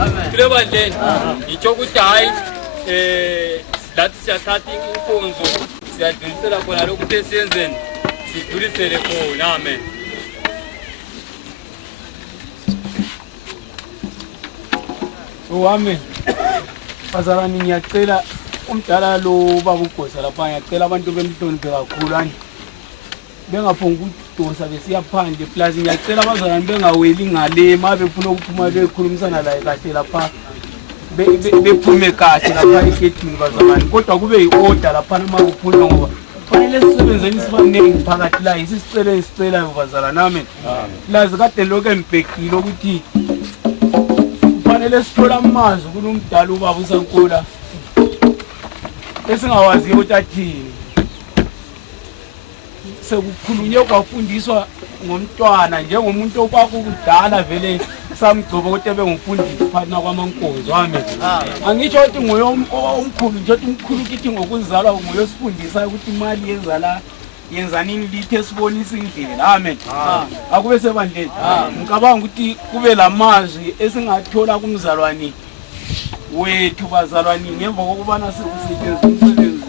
amen kuleba ndlela ngitsho ukuthi hayi lathi siyathatha inkonzo siyadlulisela khona lokhu ukuthi siyenzeni sidlulisele khona amen. Amen. Bazalwane ngiyacela umdala lo baba uGosa lapha ngiyacela abantu bemhloniphe kakhulu ani bengaphonga ukudosa besiya phandle plus ngiyacela abazalwane bengaweli ngale mabe befuna ukuphuma bekhulumisana la kahle lapha bephume kahle lapha egethini bazalwane kodwa kube yiorder lapha uma kuphuma ngoba fanele sisebenzeni sibanengi phakathi la isicela bazalwane amen. Lazi kade lokho embhekile ukuthi fanele sithola amazwi kunomdala ubaba uSankula esingawaziyo ukuthi athini sekukhulunywe kwafundiswa ngomntwana njengomuntu okwakho kudala vele samgcoba ukuthi ebengumfundisi phakathi kwamankonzo amen. Angisho ukuthi nguye omkhulu nje ukuthi umkhulu kithi ngokuzalwa nguye osifundisa ukuthi imali yenzala yenzanini lithe sibonisa indlela amen. Akube sebandleni ngicabanga ukuthi kube lamazwi esingathola kumzalwani wethu bazalwani ngemva kokubana sikusetshenziswa umsebenzi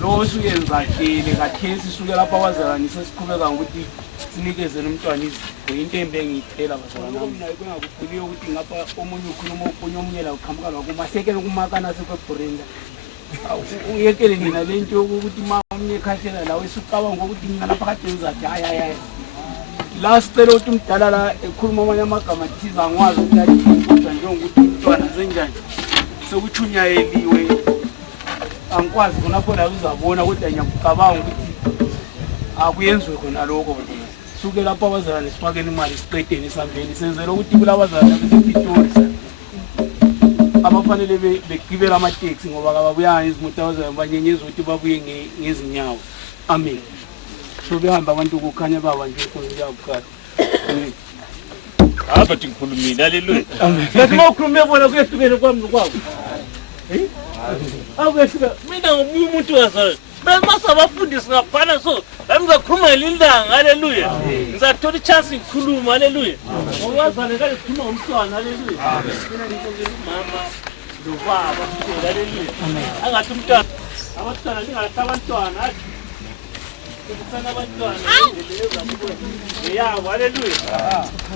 lo suyenzahlele kathesi suke lapha abazalwani sesiqhubeka ngokuthi sinikezele umntwana izipho into embe engiyithela bazalwana mina bengakukhuluyo ukuthi ngapha omunye ukhuluma omunye la uqhamuka ngakumasekele kumakana sekweBrenda uyekele nina lento ukuthi uma omnye khathela la wesicabanga ngokuthi mina lapha kade uzathi hayi la sicela ukuthi umdala la ekhuluma amanye amagama athize angwazi ukuthi athi kodwa njengokuthi umntwana senjani sekuchunyayeliwe angikwazi khona khona uzabona kodwa ngiyacabanga ukuthi akuyenziwe khona lokho suke lapha abazalwane sifakeni imali siqedeni esambeni senzele ukuthi kulabazalwane besePitori abafanele begibela amateksi ngoba kababuyanga izimoto abazalwane banyenyeza ukuthi babuye ngezinyawo amen. So behamba abantu kukhanya baba nje inkonzo yakukhala apha tingikhulumile haleluya ngathi mawukhulume bona kuyehlukene kwami nokwabo awuyehluka mina ngumuntu wazalwa bemasa abafundisi ngaphana so ngizakhuluma ngelilanga haleluya ngizathola ichance ngikhuluma haleluya ngokwazana kale sikhuluma ngomntwana haleluya mina ngizongela umama nobaba haleluya angathi umntwana abantwana ningathi abantwana Sana abantwana yabo haleluya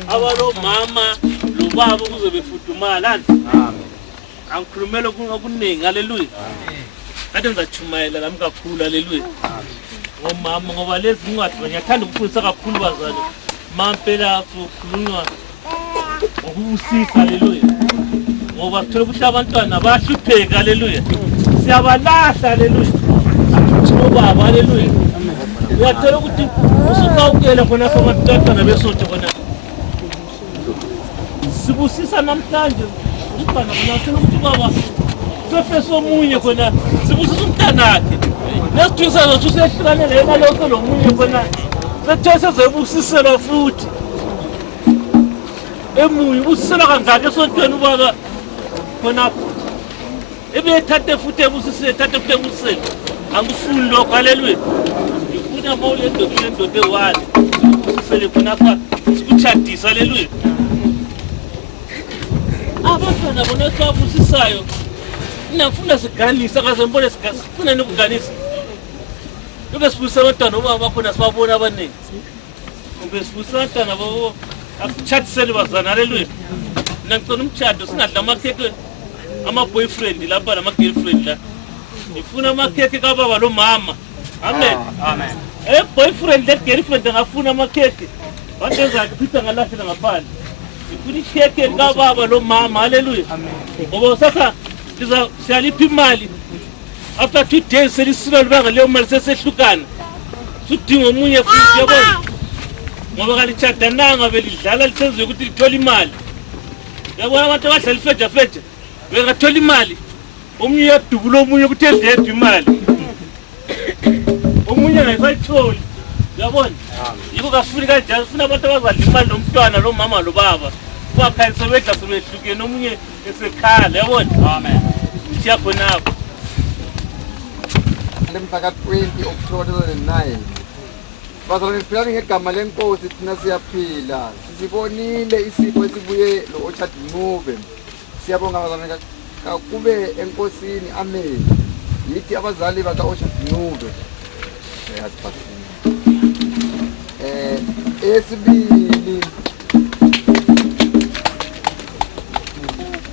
abalo mama lobaba kuze befudumala angikhulumela okuningi haleluya kade ngizachumayela lami kakhulu haleluya ngomama ngoba lezi incwadi ngiyathanda ukufundisa kakhulu bazali mampela kukhulunywa ngokubusisa haleluya ngoba sithola ukuthi abantwana bahlupheka haleluya siyabalahla haleluya ngobaba haleluya uyathola ukuthi usukawukela khona samathatana besothe khona sibusisa namhlanje ubana ngiyathola ukuthi baba sefeso omunye khona sibusisa umntanakhe nesithisa zothu sehlukanele yena lokho lomunye khona sethese zebusisela futhi emunye ubusisela kanjani esontweni ubaba khona ebethathe futhi ebusisele thathe futhi ebusisele angifuni lokho haleluya ngifuna mawule ndodo ewani usisele khona apha sikuchadisa haleluya abantwana bona sabusisayo nafuna siganisa kaze mbone sifuna nokuganisa lobe sibusisa abantwana obaba bakhona sibabona abaningi ngoba sibusisa abantwana babo akuchatiseni bazana haleluya ngicela umchado singadla amakhekhe ama-boyfriend lapha nama-girlfriend la ngifuna amakhekhe kababa lo mama amen boyfriend le-girlfriend angafuna amakhekhe bantenza kuphitha ngalahlela ngaphandle ngifuna ikhekhe kababa lo mama haleluya ngoba sasa siyalipha imali after 2 days selisula libanga leyo mali sesehlukana sudinga omunye futhi yabona ngoba kalichadananga belidlala lisenziwe ukuthi lithola imali yabona abantu abadlala ifeja bengathola imali omunye uyadubula omunye ukuthi endedwe imali omunye ngayisayitholi yabona yiko kafuni kanjalo sifuna abantu abazadla imali nomntwana lo mama lo baba kwakhayise bedla sebehlukene omunye esekhala yabona amen siya khonapho mhla ka 20 October 2009 bazalwane siphilani ngegama lenkosi thina siyaphila sisibonile isipho esibuye lo Orchard Move siyabonga bazalwane kube enkosini amen yithi abazali baka Orchard Move esibili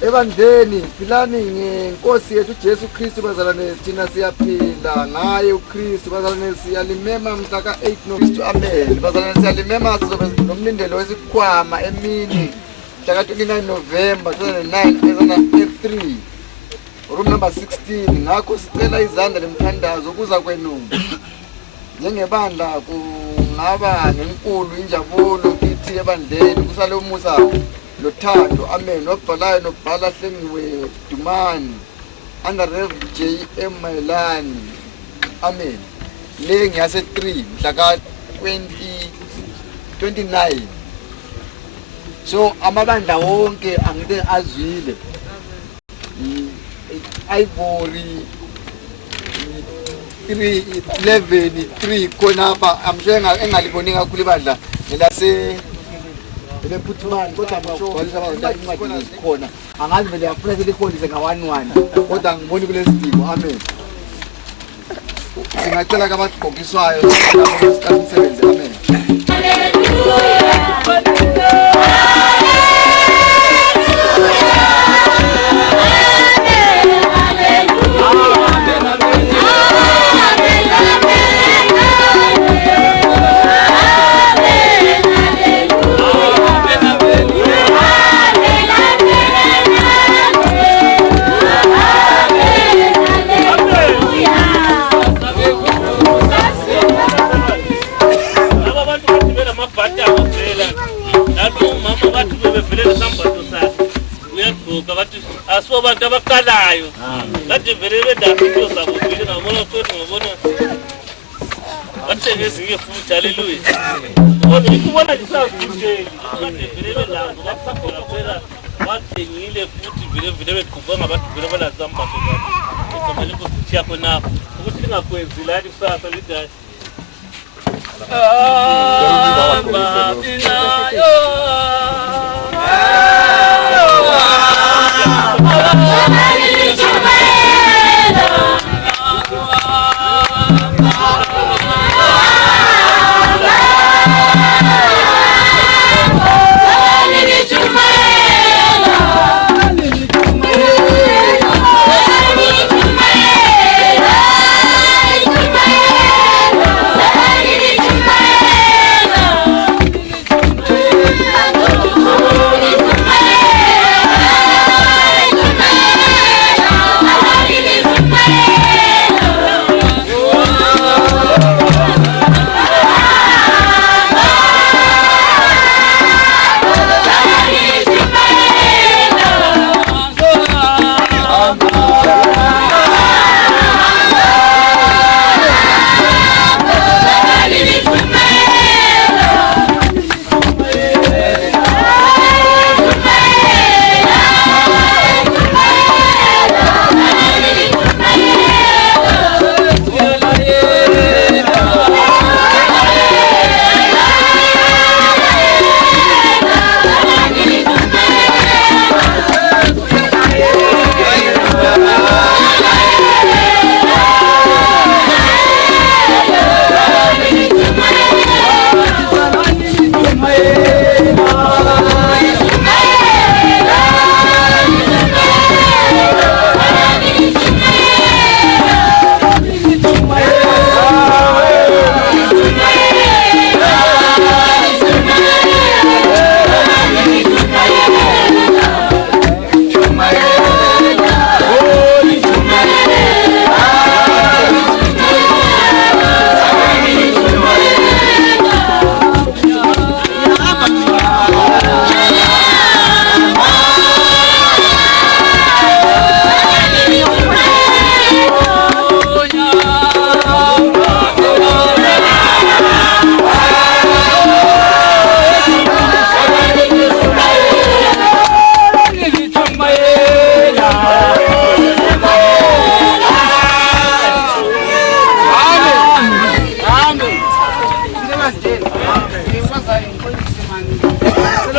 ebandleni philani ngenkosi yethu Jesu Kristu bazalwane thina siyaphila ngaye uKristu bazalwane siyalimema mhla ka-8 Kristu amen bazalwane siyalimema sizobe nomlindelo wesikhwama emini mhla ka-29 November 2009 F3 room number 16 ngakho sicela izandla lemthandazo kuza kwenu njengebandla kungaba nenkulu injabulo kithi ebandleni kusale umusa lothando amen nobhalayo nobhala hlengiwe Dumani under Rev J.M. Maelani amen le ngiyase 3 mhla ka 29 so amabandla wonke angite azwile Ivory 311 khona apha amshenga engaliboni kakhulu ibandla ngelase lephuthuman kodwa ngibhalisa abantu khona angazi vele afuna selikhonise nga11 kodwa ngiboni kulesidingo amen singacela kabagqokiswayo umsebenzi amen abantu abakalayo kade vele bedafito zabo vele ngabona futhi ngabona bathenge ezinye futhi haleluya kodwa ikubona ngisazindleli kade vele belango basaphela phela bathengile futhi vele beqhubeka ngabantu vele balazambato zabo kumele kusithiya khona ukuthi singakwenzi la kusasa lidai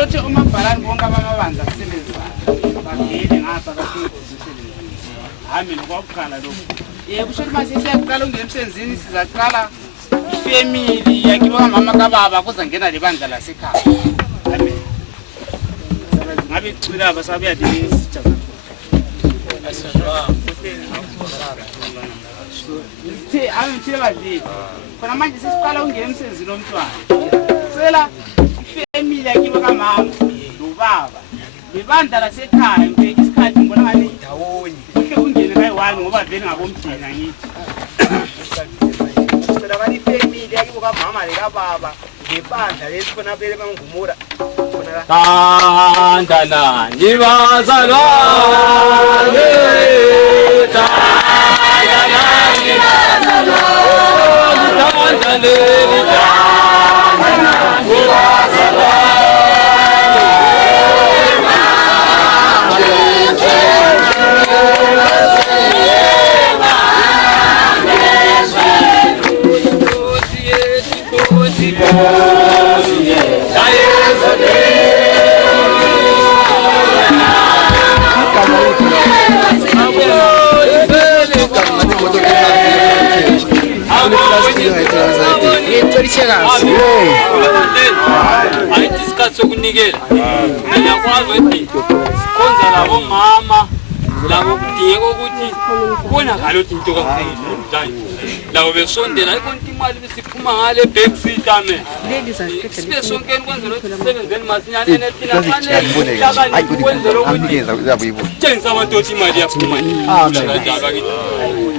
ukuthi umabhalani bonke abamabandla asebenzayo bavele ngapha kasingozisebenzi hami nokwaqala lokho yebo kusho ukuthi manje siyaqala ungena emsebenzini sizaqala ifamily yakibo kamama kababa kuzangena lebandla lasekhaya amen ngabe icila basabuya lesitsha Sithi angithile badlile. Khona manje sesiqala ungena emsebenzini omntwana. Sicela ifamily yakibo kamama nobaba. Libandla lasekhaya ngibheka isikhathi ngibona ngani ndawonye. Kuhle ungene kayi-1 ngoba vele ngabomdina ngithi. Sicela bani ifamily yakibo kamama lekababa ngebandla lesikhona vele bangumura. Tandana nibazalwane tandana ayithi isikhathi sokunikela ngiyakwazi ukuthi sikhonza labo mama labo kudingeka ukuthi kubonakala ukuthi into kakhulu labo besondela ayikho into imali besiphuma ngale backseat amen sibe sonkeni kwenzela ukuthi sisebenzeni masinyane nethina fanele kwenzela ukuthi tshengisa abantu ukuthi imali yaphuma kanjalo kithi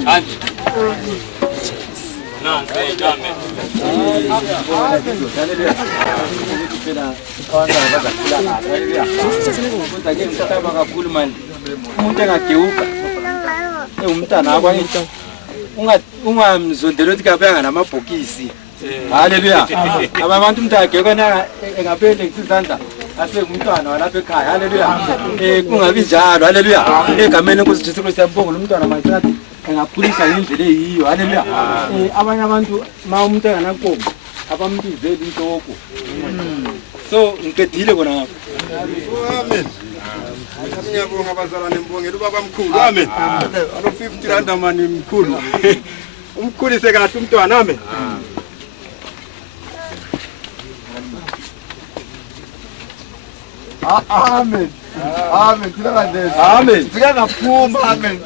anti umuntu engagewuka umntana wakho ungamzondela ukuthi kabeyanga namabhokisi haleluya abantu umuntu agewuka engaphele ngisizandla asengumntwana walapha ekhaya haleluya kungabi njalo haleluya egameni lenkosi Jesu Kristu siyambonga umntwana manje engaphulisa ngendlela eyiyo haleluya abanye abantu ma umuntu enganankomo abambizeli intoko so ngiqedile kona ngapha amen ngiyabonga abazalwane mbongela ubaba mkhulu amen alo 50 rand mani mkhulu umkhulise kahle umntwana amen Amen. Amen. Amen. Singakaphuma amen.